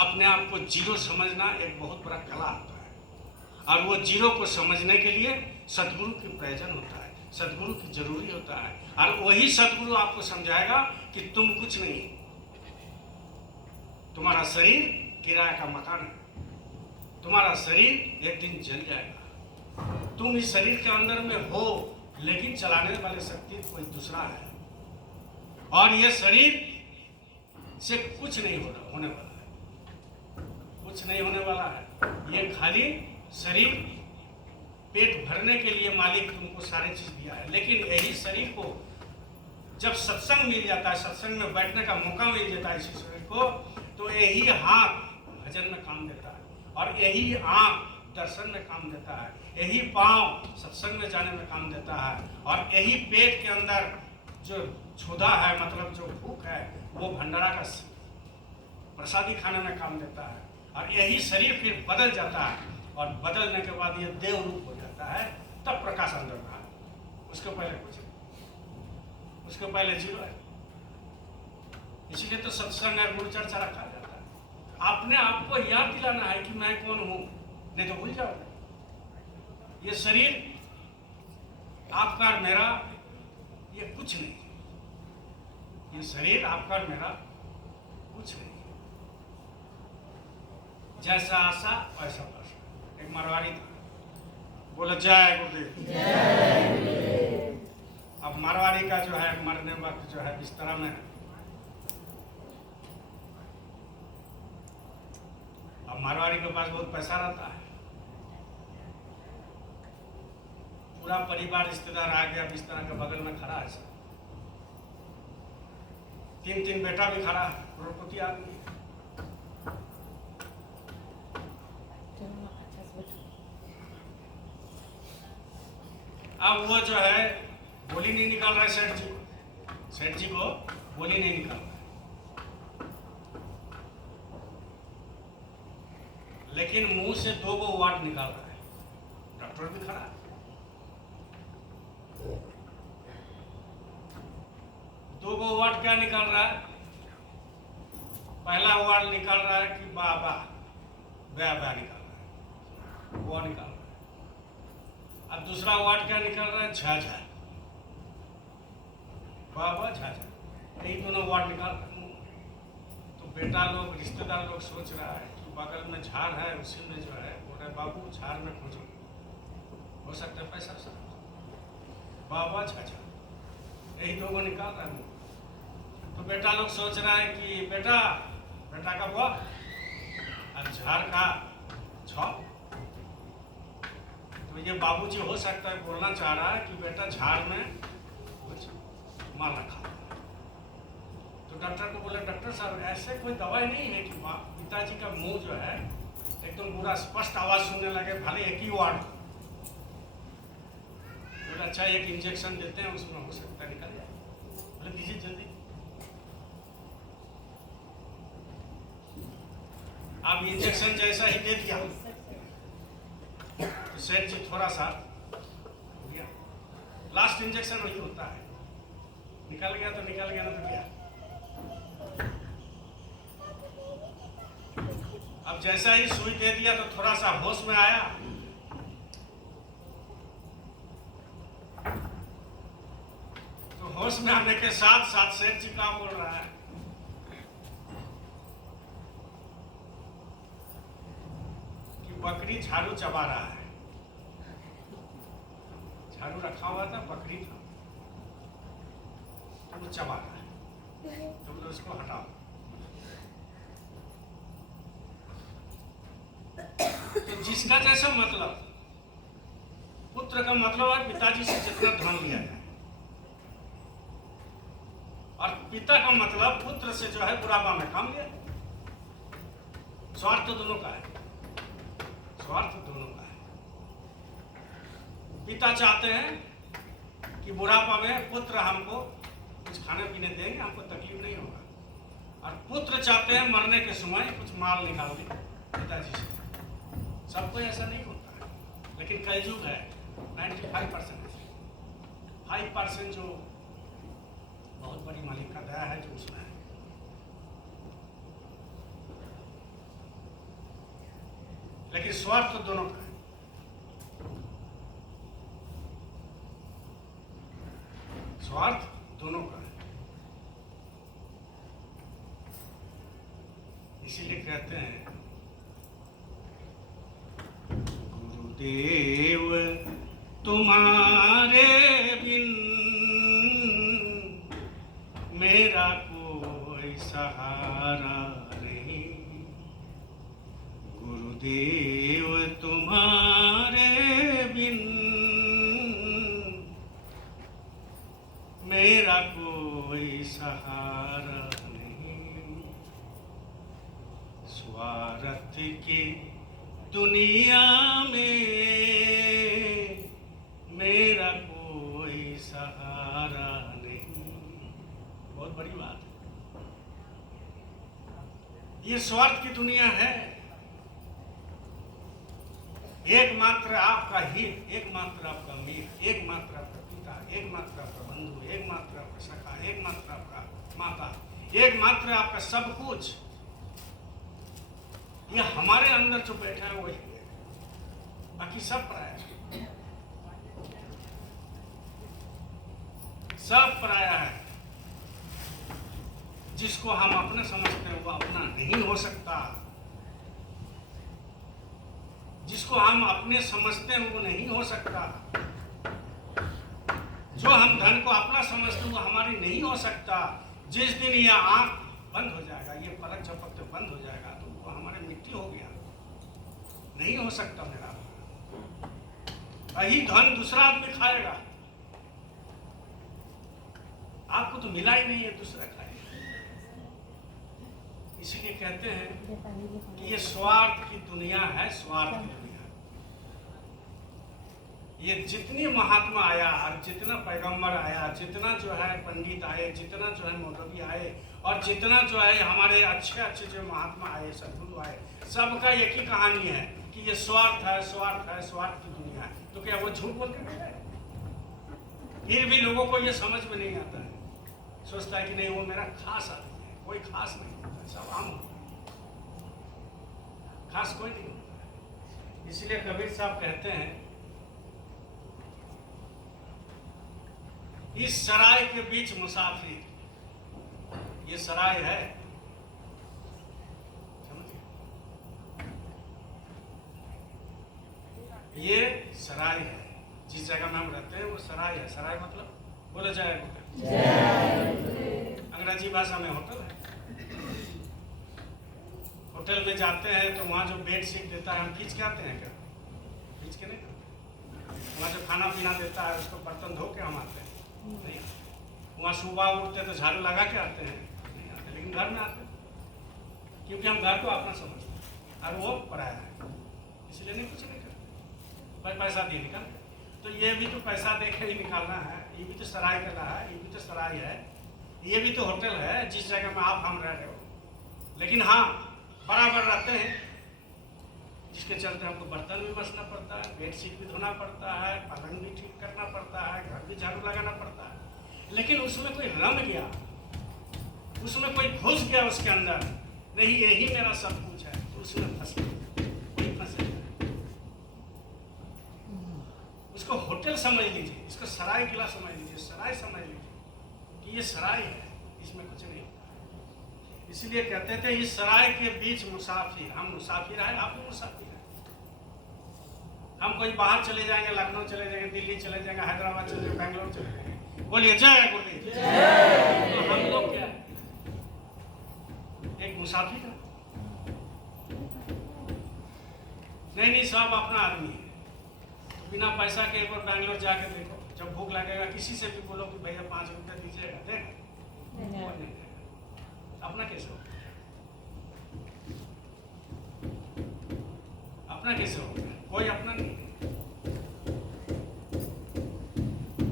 अपने आप को जीरो समझना एक बहुत बड़ा कला होता है। और वो जीरो को समझने के लिए सद्गुरु की प्रयोजन होता है, सद्गुरु की जरूरी होता है। और वही सद्गुरु आपको समझाएगा कि तुम कुछ नहीं, तुम्हारा शरीर किराए का मकान है, तुम्हारा शरीर एक दिन जल जाएगा। तुम इस शरीर के अंदर में हो, लेकिन चलाने वाले शक्ति कोई दूसरा है। और यह शरीर से कुछ नहीं होने वाला है, कुछ नहीं होने वाला है। ये खाली शरीर पेट भरने के लिए मालिक तुमको सारी चीज दिया है। लेकिन यही शरीर को जब सत्संग मिल जाता है, सत्संग में बैठने का मौका मिल जाता है इसी शरीर को, तो यही हाथ भजन में काम देता है, और यही आंख दर्शन में काम देता है, यही पांव सत्संग में जाने में काम देता है, और यही पेट के अंदर जो क्षुधा है, मतलब जो भूख है, वो भंडारा का प्रसादी खाने में काम देता है। और यही शरीर फिर बदल जाता है, और बदलने के बाद ये देव रूप हो जाता है, तब प्रकाश अंदर में आता है। उसके पहले कुछ नहीं, उसके पहले जीरो है। इसीलिए तो सत्संग और गुरु चर्चा रखा जाता है। अपने आप को याद दिलाना है कि मैं कौन हूं, नहीं तो भूल जाओगे। ये शरीर आपका और मेरा ये कुछ नहीं, ये शरीर आपका और मेरा कुछ नहीं। जैसा आशा वैसा पाशा। एक मारवाड़ी था, बोला जय गुरुदेव। अब मारवाड़ी का जो है मरने वक्त जो है बिस्तरा में, अब मारवाड़ी के पास बहुत पैसा रहता है, पूरा परिवार रिश्तेदार आ गया, बिस्तरा के बगल में खड़ा है। तीन बेटा भी खड़ा है, करोड़पति आदमी है। अब वो जो है बोली नहीं निकाल रहा है सेठ जी को बोली नहीं निकाल रहा है, लेकिन मुंह से 2 वाट निकाल रहा है। डॉक्टर भी खड़ा है। 2 वाट क्या निकाल रहा है? पहला वाट निकाल रहा है कि बाबा बया निकाल रहा है, वो निकाल रहा है। अब दूसरा वाट क्या निकाल रहा है? झाझा, बाबा झाझा, यही दोनों वाट निकाल रहे हैं। तो बेटा लोग, रिश्तेदार लोग सोच रहा है कि बगल में झाड़ है, उसी में जो है बोल रहे बाबू झाड़ में खोजो, हो सकता है पैसा से। बाबा झाझा, यही 2 निकाल रहा है। तो बेटा लोग सोच रहा है कि बेटा का बुआ और झाड़ का छाप। तो ये बाबूजी हो सकता है बोलना चाह रहा है कि बेटा झाड़ में कुछ मार रखा। तो डॉक्टर को बोले डॉक्टर साहब ऐसे कोई दवाई नहीं है कि पिताजी का मुंह जो है एकदम पूरा स्पष्ट आवाज सुनने लगे, भले एक ही वार्ड। बोले अच्छा एक इंजेक्शन देते हैं, उसमें हो सकता है निकल जाए। बोले दीजिए जल्दी। अब इंजेक्शन जैसा ही दे दिया तो सेठ जी थोड़ा सा हो गया। लास्ट इंजेक्शन वही होता है, निकल गया तो निकल गया, ना तो गया। अब जैसा ही सुई दे दिया तो थोड़ा सा होश में आया। तो होश में आने के साथ साथ सेठ जी क्या बोल रहा है कि बकरी झाड़ू चबा रहा है। झाड़ू रखा हुआ था, बकरी था, तो वो चबा रहा है, तो बोले उसको हटाओ। तो जिसका जैसा मतलब, पुत्र का मतलब है पिताजी से जितना धन लिया जाए, और पिता का मतलब पुत्र से जो है बुढ़ापा में काम लिया। स्वार्थ तो दोनों का है, स्वार्थ दोनों का है। पिता चाहते हैं कि बुढ़ापा में पुत्र हमको कुछ खाने पीने देंगे, हमको तकलीफ नहीं होगा, और पुत्र चाहते हैं मरने के समय कुछ माल निकाल दें पिताजी से। सबको ऐसा नहीं होता है, लेकिन कलयुग है 95%, 5% जो बहुत बड़ी मालिक का दया है जो उसमें है। लेकिन स्वार्थ तो दोनों का है। स्वार्थ दोनों का है। इसीलिए कहते हैं गुरुदेव तुम्हारे बिन मेरा कोई सहारा नहीं। गुरुदेव तुम्हारे बिन मेरा कोई सहारा नहीं। स्वार्थ की दुनिया में मेरा कोई सहारा नहीं। बहुत बड़ी बात है, ये स्वार्थ की दुनिया है। एकमात्र आपका हित, एकमात्र आपका मीत, एकमात्र आपका पिता, एकमात्र आपका बंधु, एकमात्र आपका सखा, एकमात्र आपका माता, एकमात्र आपका सब कुछ, ये हमारे अंदर जो बैठा है वही है, बाकी सब पराया है, सब पराया है। जिसको हम अपना समझते हैं वो अपना नहीं हो सकता, जिसको हम अपने समझते हैं वो नहीं हो सकता, जो हम धन को अपना समझते हैं वो हमारी नहीं हो सकता। जिस दिन ये आंख बंद हो जाएगा, ये पलक झपकते बंद हो जाएगा, तो वो हमारे मिट्टी हो गया, नहीं हो सकता मेरा। वही धन दूसरा आदमी खाएगा, आपको तो मिला ही नहीं है, दूसरा खाएगा। इसलिए कहते हैं कि ये स्वार्थ की दुनिया है, स्वार्थ की दुनिया। ये जितनी महात्मा आया और जितना पैगंबर आया, जितना जो है पंडित आए, जितना जो है मौलवी आए, और जितना जो है हमारे अच्छे अच्छे जो महात्मा आए, सदगुरु आए, सबका एक ही कहानी है कि ये स्वार्थ है, स्वार्थ है, स्वार्थ की दुनिया है। तो क्या वो झूठ बोल के नहीं है? फिर भी लोगों को ये समझ में नहीं आता है, सोचता है कि नहीं वो मेरा खास आदमी है। कोई खास नहीं होता, सब आम होता है, खास कोई नहीं होता। इसलिए कबीर साहब कहते हैं, इस सराय के बीच मुसाफिर, ये सराय है, समझिए, ये सराय है। जिस जगह में हम रहते हैं वो सराय है। सराय मतलब बोला जाए, अंग्रेजी भाषा में होटल है। होटल में जाते हैं तो वहाँ जो बेड शीट देता है, हम खींच के आते हैं क्या? खींच के नहीं करते। वहाँ जो खाना पीना देता है उसको बर्तन धो के हम आते हैं, नहीं। वहाँ सुबह उठते तो झाड़ू लगा के आते हैं, नहीं आते। लेकिन घर में आते हैं क्योंकि हम घर को अपना समझते हैं और वो पराया है, इसलिए नहीं कुछ नहीं करते, पर पैसा दिए निकालते। तो ये भी तो पैसा दे के ही निकालना है, ये भी तो सराय कला है, ये भी तो सराय है, ये भी तो होटल है जिस जगह में आप हम रह रहे हो। लेकिन हाँ, बराबर रहते हैं, जिसके चलते हमको बर्तन भी मसना पड़ता है, बेडशीट भी धोना पड़ता है, पलंग भी ठीक करना पड़ता है, घर भी झाड़ू लगाना पड़ता है। लेकिन उसमें कोई रम गया, उसमें कोई घुस गया उसके अंदर, नहीं यही मेरा सब कुछ है, तो उसमें फंस गया, कोई फंसे। उसको होटल समझ लीजिए, इसको सराय किला समझ लीजिए, सराय समझ लीजिए कि ये सराय है, इसमें कुछ नहीं। इसलिए कहते थे इस सराय के बीच मुसाफिर, हम मुसाफिर हैं, आप भी मुसाफिर हैं। हम कोई बाहर चले जाएंगे, लखनऊ चले जाएंगे, दिल्ली चले जाएंगे, हैदराबाद चले जाएंगे, बेंगलोर चले जाएंगे, बोलिए जय बोलिए। तो हम लोग क्या है? एक मुसाफिर है। नहीं, सब अपना आदमी है। तो बिना पैसा के एक बार बेंगलोर जाके देखो, जब भूख लगेगा किसी से भी बोलो कि भैया 5 रुपया दीजिएगा, देगा? अपना कैसे हो? अपना कैसे हो? कोई अपना नहीं।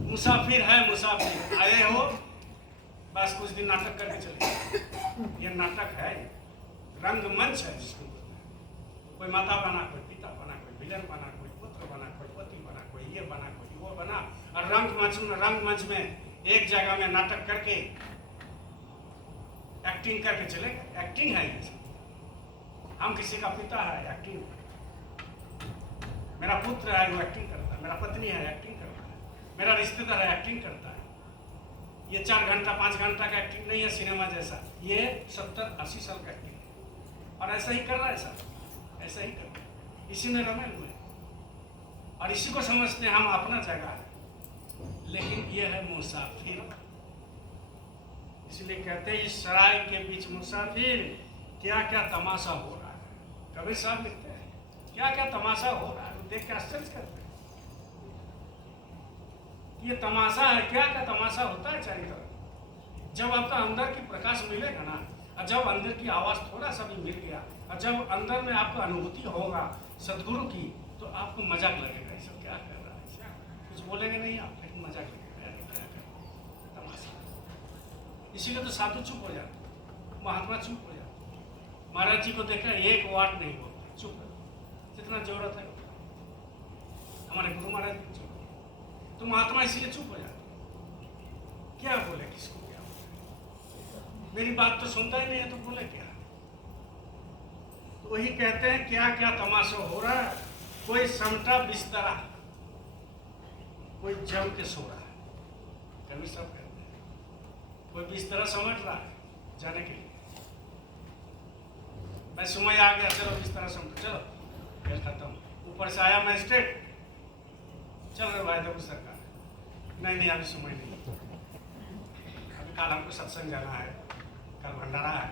मुसाफिर है, मुसाफिर आए हो, बस कुछ दिन नाटक करके चले। ये नाटक है, रंगमंच है जिसको बोलते हैं। कोई माता बना, कोई पिता बना, कोई विलन बना, कोई पुत्र बना, कोई पति बना, कोई ये बना, कोई वो बना, और रंगमंच में एक जगह में नाटक करके एक्टिंग करके चले। एक्टिंग है ये। हम किसी का पिता है, एक्टिंग। मेरा पुत्र है, वो एक्टिंग करता है। मेरा पत्नी है, एक्टिंग करता है। मेरा रिश्तेदार है, एक्टिंग करता है। ये 4 घंटा 5 घंटा का एक्टिंग नहीं है सिनेमा जैसा, ये 70-80 साल का एक्टिंग है। और ऐसा ही कर रहा है सब, ऐसा ही कर रहा है, इसी में रमे हुए और इसी को समझते हैं हम अपना जगह है। लेकिन ये है मुसाफिर। इसलिए कहते हैं इस सराय के बीच मुसाफिर, क्या क्या तमाशा हो रहा है। कबीर साहब लिखते हैं क्या क्या तमाशा हो रहा है, देख के आश्चर्य करते हैं। ये तमाशा है, क्या क्या तमाशा होता है चारों तरफ। जब आपका अंदर की प्रकाश मिलेगा ना, और जब अंदर की आवाज थोड़ा सा भी मिल गया, और जब अंदर में आपको अनुभूति होगा सदगुरु की, तो आपको मजाक लगेगा, ये सब क्या कर रहा है, कुछ बोलेंगे नहीं आप, लेकिन मजाक लगेगा, क्या कर तमाशा। इसीलिए तो साधु चुप हो जाते, महात्मा चुप हो जाते। महाराज जी को देखा, एक वाट नहीं बोलते, चुप है, जितना जरूरत है। हमारे गुरु महाराज जी चुप, तो महात्मा इसीलिए चुप हो जाते। क्या बोले, किसको क्या बोले, मेरी बात तो सुनता ही नहीं है, तो बोले क्या। तो वही कहते हैं क्या क्या तमाशा हो रहा है। कोई समटा बिस्तरा, कोई जम के सो रहा है। कभी सब कहते हैं कोई बिस्तरा समझ रहा है जाने के लिए, मैं समय आ गया, चलो बिस्तरा समझो, चलो खेल खत्म। ऊपर से आया मैजिस्ट्रेट, चल रहे भाई देखो सरकार, नहीं अभी समय नहीं, अभी कल हमको सत्संग जाना है, कल भंडारा है,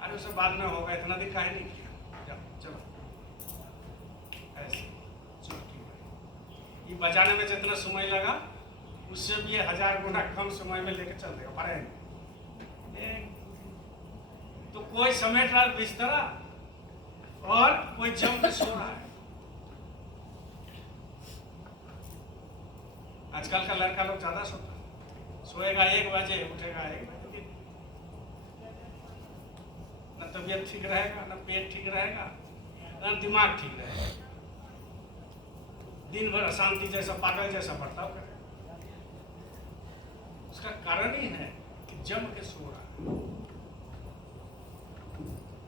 अरे उससे बाद में होगा, इतना दिन काहे नहीं किया, चलो ऐसे चुटकी। ये बजाने में जितना समय लगा उससे भी 1000 गुना कम समय में लेके चल देगा। तो कोई समेट रहा है बिस्तरा और कोई जम के सो रहा है। आजकल का लड़का लोग ज्यादा सोता है, सोएगा 1 बजे, उठेगा 1 बजे। न तबीयत ठीक रहेगा, न पेट ठीक रहेगा, न दिमाग ठीक रहेगा। दिन भर अशांति जैसा, पागल जैसा बर्ताव करेगा। उसका कारण ही है कि जम के सो रहा है।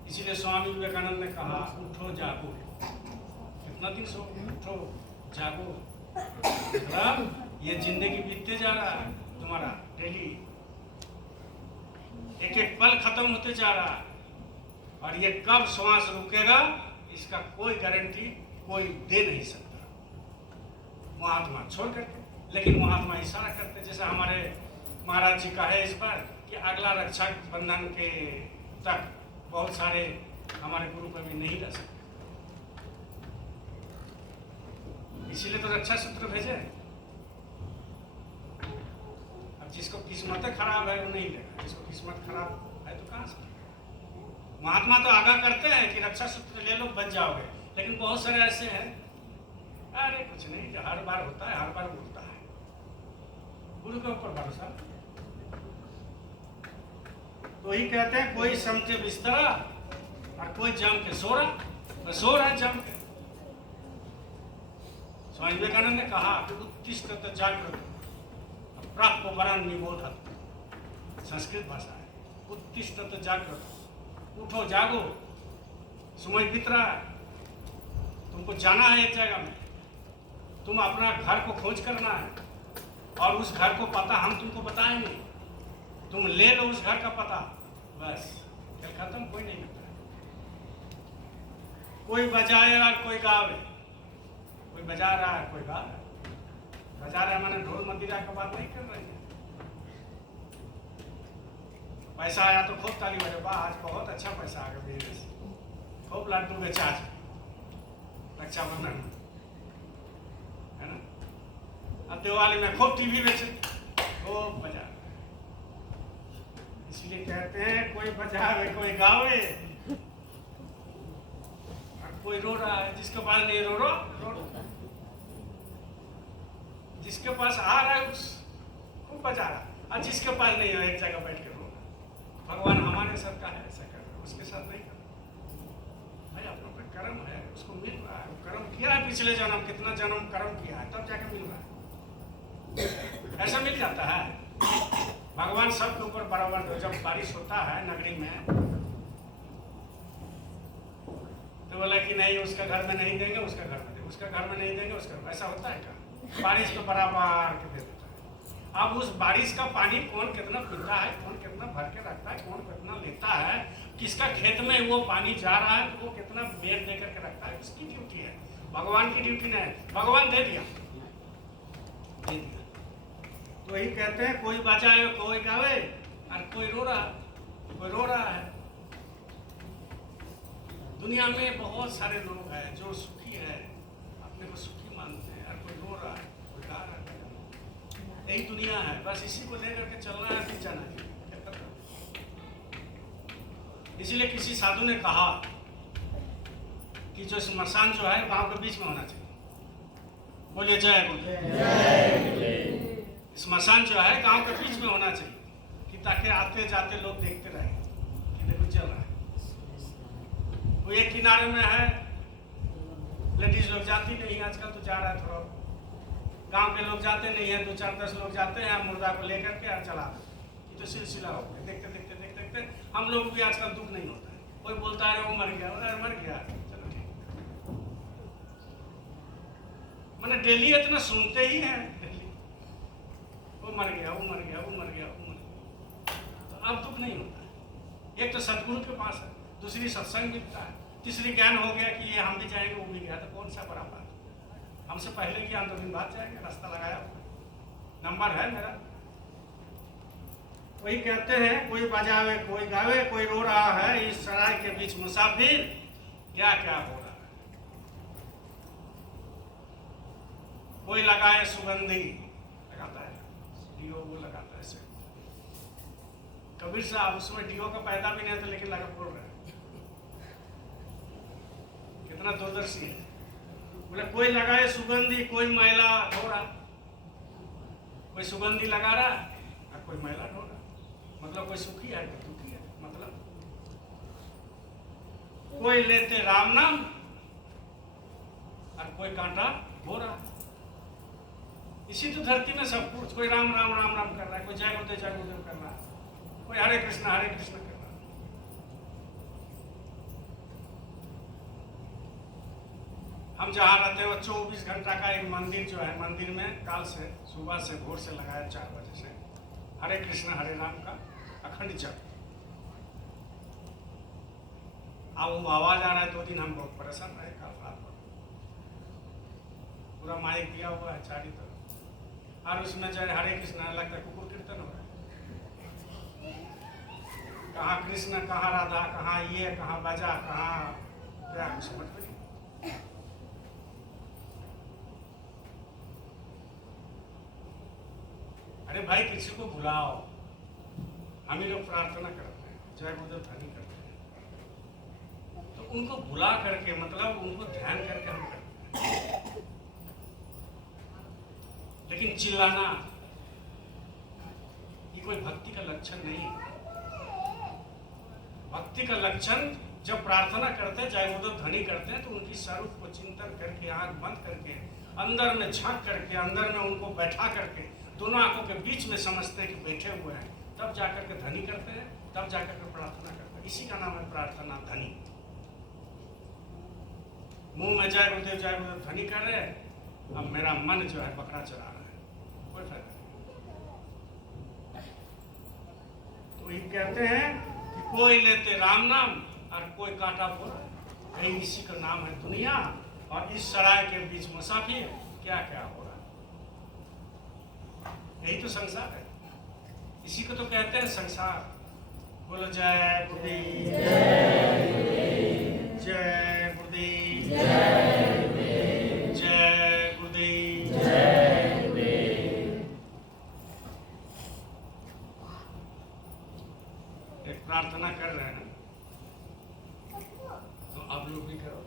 इसीलिए स्वामी विवेकानंद ने कहा, उठो जागो। कितना दिन सो, उठो जागो। मतलब ये जिंदगी बीतते जा रहा है तुम्हारा, डेली एक एक पल खत्म होते जा रहा है, और ये कब श्वास रुकेगा इसका कोई गारंटी कोई दे नहीं सकता। महात्मा छोड़ करके, लेकिन महात्मा इशारा करते, जैसे हमारे महाराज जी का है इस पर कि अगला रक्षा बंधन के तक बहुत सारे हमारे गुरु कवि नहीं रह सकते, इसीलिए तो रक्षा सूत्र भेजे। अब जिसको किस्मत खराब है वो नहीं लेगा, जिसको किस्मत खराब है तो कहाँ से। महात्मा तो आगाह करते हैं कि रक्षा सूत्र ले लो बच जाओगे, लेकिन बहुत सारे ऐसे हैं, अरे कुछ नहीं, जो हर बार होता है, हर बार उड़ता है। गुरु के ऊपर भरोसा। तो ही कहते हैं, कोई समझे बिस्तरा और कोई जम के सो रहा, सो रहा है जम के। स्वामी विवेकानंद ने कहा कि उत्तिष्ठत जागृत प्राप्तवरान निबोधत। संस्कृत भाषा है, उत्तिष्ठत जागृत, उठो जागो, समय बीत रहा है, तुमको जाना है एक जगह में, तुम अपना घर को खोज करना है, और उस घर को पता हम तुमको बताएंगे, तुम ले लो उस घर का पता, बस खेल खत्म। कोई नहीं करता। कोई बजाए और कोई गावे, कोई बजा रहा है कोई गा रहा है। बजा रहा है माने ढोल मंदिरा का बात नहीं कर रहे हैं। पैसा आया तो खूब ताली बजे, वाह आज बहुत अच्छा पैसा आ गया बिजनेस, खूब लड्डू बेचा आज रक्षाबंधन है ना। अब दिवाली में खूब टीवी बेचे, खूब बजा। इसलिए कहते हैं, कोई बजावे कोई गावे और कोई रो रहा है। जिसके पास नहीं रो रो, जिसके पास आ रहा है उस खूब बजा रहा है, और जिसके पास नहीं है एक जगह बैठ के रो। भगवान हमारे साथ का है ऐसा कर रहा है, उसके साथ नहीं कर रहा भाई। अपना कोई कर्म है, उसको मिल रहा है, कर्म किया है पिछले जन्म, कितना जन्म कर्म किया है, तब जाके मिल रहा है। ऐसा मिल जाता है। भगवान सबके ऊपर बराबर दो। जब बारिश होता है नगरी में तो बोला कि नहीं उसका घर में नहीं देंगे, उसका घर में देंगे, उसका घर में नहीं देंगे, उसका। ऐसा होता है क्या? बारिश तो बराबर के दे देता है। अब उस बारिश का पानी कौन कितना पीता है, कौन कितना भर के रखता है, कौन कितना लेता है, किसका खेत में वो पानी जा रहा है तो वो कितना बेर दे करके रखता है, उसकी ड्यूटी है। भगवान की ड्यूटी नहीं। भगवान दे दिया, दे दिया। तो यही कहते हैं, कोई बचाए कोई गावे और कोई रो रहा है। दुनिया में बहुत सारे लोग हैं जो सुखी है, अपने को सुखी मानते हैं, और कोई रो रहा है, कोई गा रहा है। यही दुनिया है, बस इसी को लेकर के चलना है, फिर जाना है। इसीलिए किसी साधु ने कहा कि जो स्मशान जो है गांव के बीच में होना चाहिए। बोलिए जय बोलिए। स्मशान जो है गांव के बीच में होना चाहिए, कि ताकि आते जाते लोग देखते रहे कि देखो चल रहा है। वो एक किनारे में है, लेडीज लोग जाती नहीं, आजकल तो जा रहा है थोड़ा। गांव के लोग जाते नहीं है, 2 4 10 लोग जाते हैं मुर्दा को लेकर के और चला। ये तो सिलसिला हो गया। देखते देखते देखते देखते हम लोग भी आजकल दुख नहीं होता है। कोई बोलता है वो मर गया, अरे मर गया, चलो ठीक। मैंने डेली इतना सुनते ही हैं, डेली वो मर गया, वो मर गया, वो मर गया, वो मर गया। तो अब दुख नहीं होता है। एक तो सदगुरु के पास है, दूसरी सत्संग मिलता है, तीसरी ज्ञान हो गया कि ये हम भी जाएंगे, वो भी गया, तो कौन सा बड़ा बात। हमसे पहले किया, 2 दिन बाद जाएंगे, रास्ता लगाया, नंबर है मेरा। वही कहते हैं, कोई बजावे कोई गावे, कोई रो रहा है इस सराय के बीच मुसाफिर, क्या क्या हो रहा है। कोई लगाए सुगंधी, लगाता है, वो लगाता है, कबीर साहब उसमें डीओ का पैदा भी नहीं था, लेकिन लगा बोल रहे हैं। कितना दूरदर्शी है। बोले कोई लगाए सुगंधी, कोई मैला ढो रहा। कोई सुगंधी लगा रहा और कोई मैला ढो रहा। मतलब कोई सुखी है, कोई दुखी है। मतलब कोई लेते राम नाम और कोई कांटा हो रहा। इसी तो धरती में सब कुछ, कोई राम राम राम राम कर रहा है, कोई जय गुरुदेव कर रहा है, कोई हरे कृष्ण कर रहा है। हम जहाँ रहते हैं वो 24 घंटा का एक मंदिर जो है, मंदिर में काल से सुबह से भोर से लगाया 4 बजे से हरे कृष्ण हरे राम का अखंड जप। अब वो आवाज आ रहा है। 2 दिन हम बहुत परेशान रहे कल रात को। पूरा माइक दिया हुआ है चारी तरफ और उसमें जो हरे कृष्ण लगता है कुकुर कीर्तन हो रहा है। कहाँ कृष्ण, कहाँ राधा, कहाँ ये, कहाँ बाजा, कहाँ क्या, कुछ समझ में नहीं। अरे भाई किसी को बुलाओ। हम ही लोग प्रार्थना करते हैं, जय गुरुदेव ध्वनि करते हैं, तो उनको बुला करके मतलब उनको ध्यान करके हम करते हैं। लेकिन चिल्लाना ये कोई भक्ति का लक्षण नहीं है। भक्ति का लक्षण जब प्रार्थना करते हैं, जय गुरुदेव ध्वनि करते हैं, तो उनकी स्वरूप को चिंतन करके, आंख बंद करके, अंदर में झांक करके, अंदर में उनको बैठा करके, दोनों आंखों के बीच में समझते हैं कि बैठे हुए हैं, तब जाकर के ध्वनि करते हैं, तब जाकर के प्रार्थना करते हैं। इसी का नाम है प्रार्थना ध्वनि। मुंह में जय गुरुदेव ध्वनि कर रहे हैं, अब मेरा मन जो है बकरा चरा रहा है, कोई फायदा नहीं। तो ये कहते हैं कि कोई लेते राम नाम और कोई कांटा बोला। यही इसी का नाम है दुनिया। और इस सराय के बीच मुसाफिर क्या क्या हो रहा है, यही तो संसार है। इसी को तो कहते हैं संसार। बोलो जय गुरुदेव, जय गुरुदेव, जय गुरुदेव। एक प्रार्थना कर रहे हैं तो आप लोग भी करो।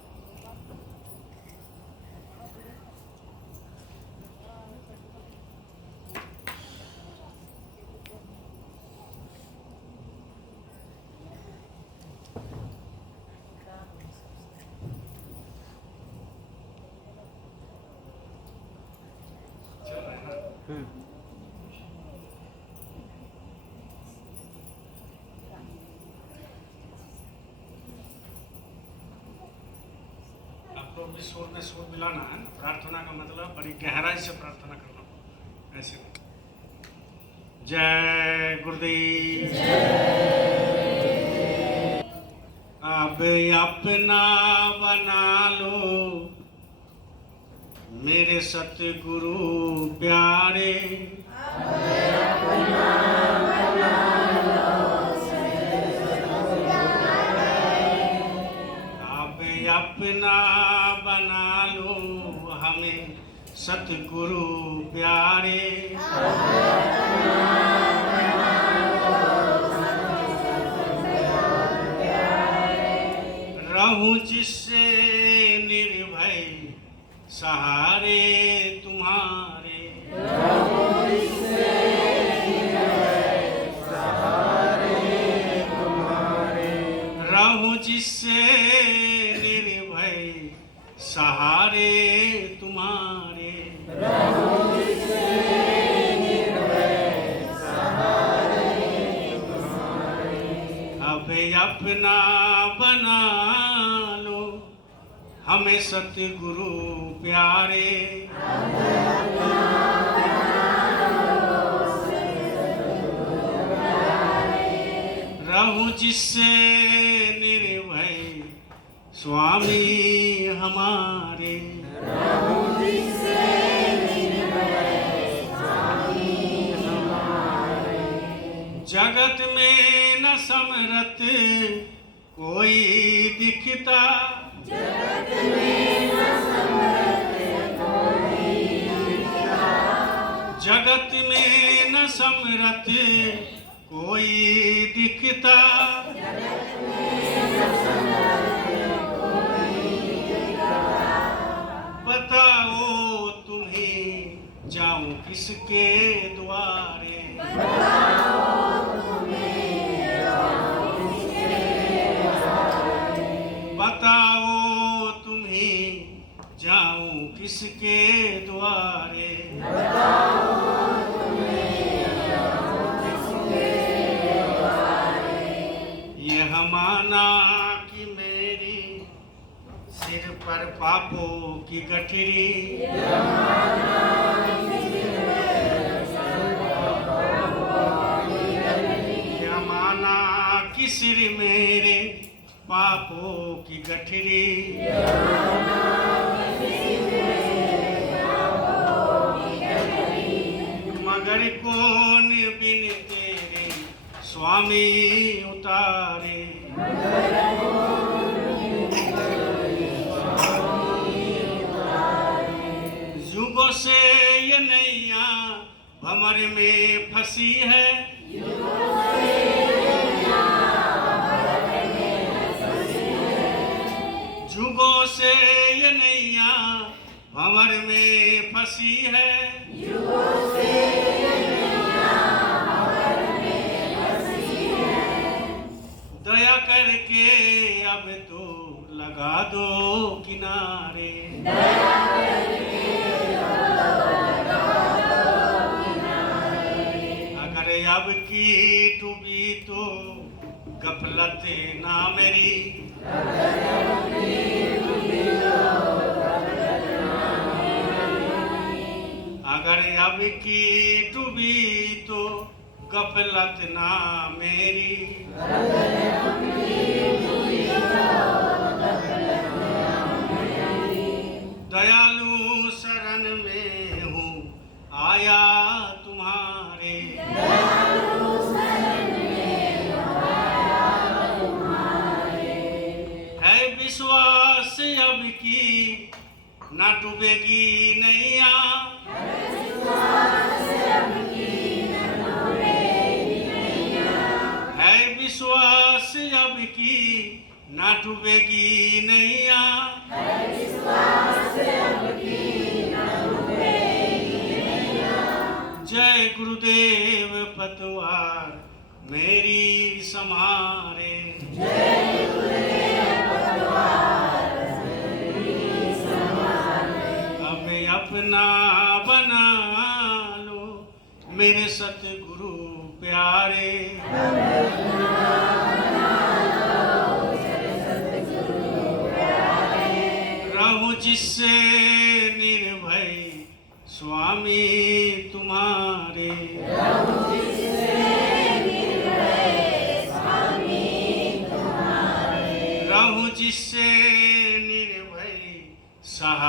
आपको भी सुर में सुर मिलाना है। प्रार्थना का मतलब बड़ी गहराई से प्रार्थना करना, ऐसे जय गुरुदेव। अब अपना बना लो मेरे सतगुरु प्यारे, अब अपना बना लो हमें सतगुरु प्यारे। रहूं जिससे निर्भय सहारे तुम्हारे, रहूं जिससे निर्भय सहारे तुम्हारे, अब अपना बना लो हमें सतगुरु प्यारे। रहूं जिससे निर्भय स्वामी हमारे, जगत में न समरत कोई दिखता, जगत में न समरत कोई दिखता बताओ तुम्हें जाऊं किसके द्वारे बताओ तुम्हें जाऊं किसके द्वारे यह माना कि मेरी सिर पर पापों की गठरी यह माना कि सिर मेरे पापों की गठरी मगर कौन बिन तेरे स्वामी उतारे युगों से ये नैया भंवर में फंसी है युगों से ये नैया भंवर में फंसी है दया करके अब तो लगा दो किनारे अगर अब की डूबी तो गफलत ना मेरी अगर अब की डूबी तो गफलत ना मेरी दयालु शरण में हूँ आया तुम्हारे है विश्वास अब की ना डूबेगी नैया है विश्वास अब की ना डूबेगी नैया जय गुरुदेव पतवार मेरी समारे अब अपना बना लो मेरे सतगुरु प्यारे रहूं जिससे निर्भय स्वामी तुम्हारे रहूं जिससे निर्भय सहाय